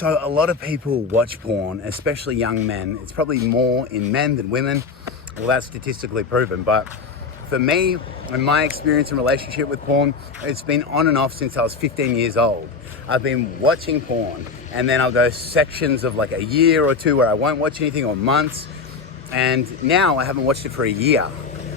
So a lot of people watch porn, especially young men. It's probably more in men than women. Well, that's statistically proven. But for me, in my experience and relationship with porn, it's been on and off since I was 15 years old. I've been watching porn, and then I'll go sections of like a year or two where I won't watch anything, or months. And now I haven't watched it for a year.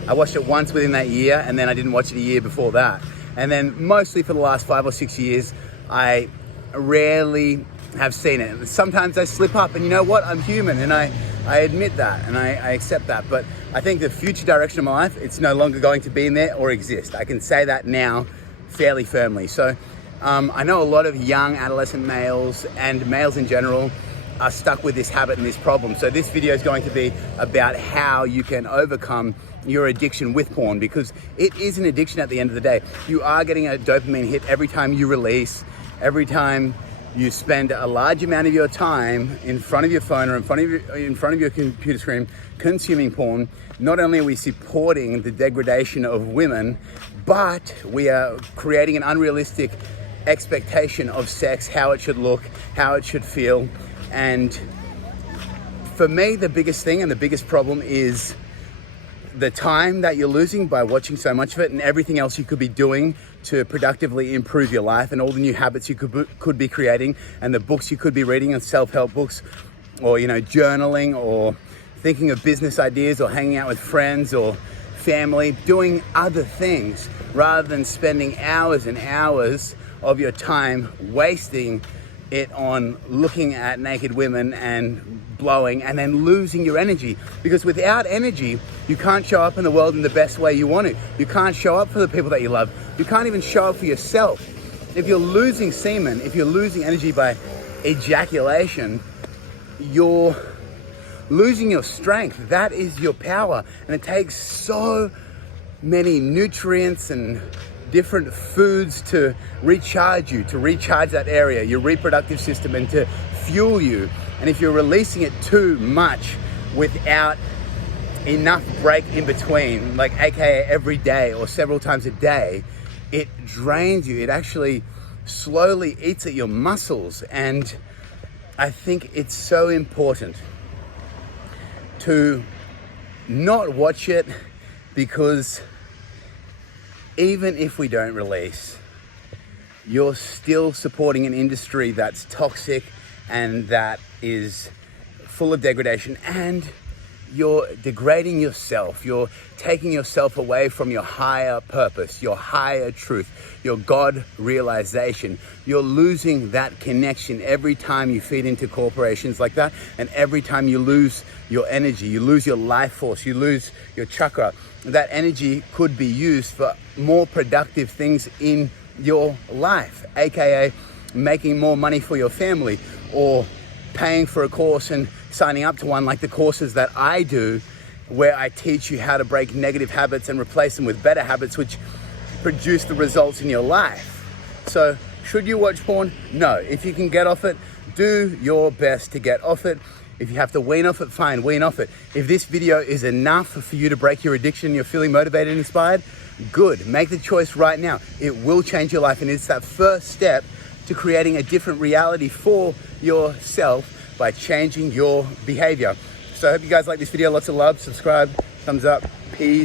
I watched it once within that year, and then I didn't watch it a year before that. And then mostly for the last 5 or 6 years, I rarely have seen it. Sometimes I slip up, and you know what? I'm human, and I admit that, and I accept that. But I think the future direction of my life, it's no longer going to be in there or exist. I can say that now fairly firmly. So I know a lot of young adolescent males and males in general are stuck with this habit and this problem. So this video is going to be about how you can overcome your addiction with porn, because it is an addiction at the end of the day. You are getting a dopamine hit every time you release, every time you spend a large amount of your time in front of your phone or in front of your computer screen consuming porn. Not only are we supporting the degradation of women, but we are creating an unrealistic expectation of sex, how it should look, how it should feel. And for me, the biggest thing and the biggest problem is the time that you're losing by watching so much of it, and everything else you could be doing to productively improve your life, and all the new habits you could be creating, and the books you could be reading, and self-help books, or journaling, or thinking of business ideas, or hanging out with friends or family, doing other things, rather than spending hours and hours of your time wasting it on looking at naked women and blowing, and then losing your energy. Because without energy, you can't show up in the world in the best way you want to. You can't show up for the people that you love. You can't even show up for yourself. If you're losing semen, if you're losing energy by ejaculation, you're losing your strength. That is your power. And it takes so many nutrients and different foods to recharge you, to recharge that area, your reproductive system, and to fuel you. And if you're releasing it too much without enough break in between, like AKA every day or several times a day, it drains you. It actually slowly eats at your muscles. And I think it's so important to not watch it, because even if we don't release, you're still supporting an industry that's toxic and that is full of degradation, and you're degrading yourself. You're taking yourself away from your higher purpose, your higher truth, your God realization. You're losing that connection every time you feed into corporations like that, and every time you lose your energy, you lose your life force, you lose your chakra. That energy could be used for more productive things in your life, aka making more money for your family, or paying for a course and signing up to one like the courses that I do, where I teach you how to break negative habits and replace them with better habits, which produce the results in your life. So should you watch porn? No. If you can get off it, do your best to get off it. If you have to wean off it, fine, wean off it. If this video is enough for you to break your addiction, you're feeling motivated and inspired, good. Make the choice right now. It will change your life, and it's that first step to creating a different reality for yourself by changing your behavior. So I hope you guys like this video. Lots of love, subscribe, thumbs up, peace.